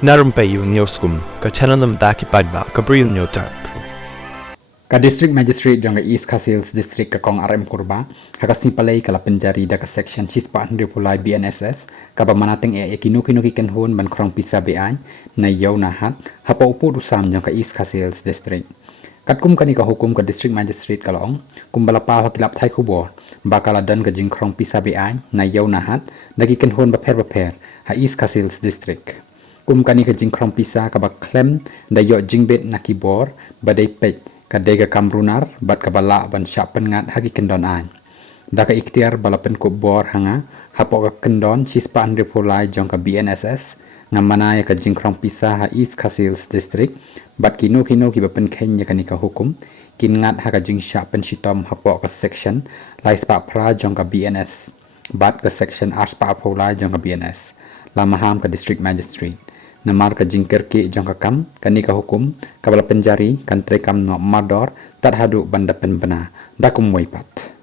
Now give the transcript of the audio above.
Na Rympei U ka channel nabynta paidbah ka Bri U Hynñiewtrep. Ka District Magistrate jong ka East Khasi District ka kong RM kurba haka simpalay kala penjari da ka section chispa pulai BNSS ka ba manating kinu kenhun ban khrong pisa beaiñ na yaw na hat hapa upod usam jong ka East Khasi District. Katkum kani ka hukum ka District Magistrate kalong kumbala pa hakilap thai khubor bakala dan ka jing khrong pisa beaiñ na yaw na hat dagi kenhun ba pher ha East Khasi District. Kum kani ka jing khrong pisa ka ba klem da yo jingbet na kibor badai pek kadega kamrunar bat kabala ban syak pengat hagi kendon an daka ikhtiar balapen ko bor hanga hapo ka kendon chispa pulai jong ka BNSS ngamana ya ka jingkrong pisa ha East Khasi District bat kinu ki bapen kenya kanika hukum kin ngat ha ka jing syak pynshitom hapo ka section lai spa pra jong ka BNS bat ka section arspa pulai jong ka BNS la maham ka District Magistrate namar ka jingkerki jong ka kam kanika hukum kabala penjari kan trekam no mador tarhadu banda penbena dakum waipat.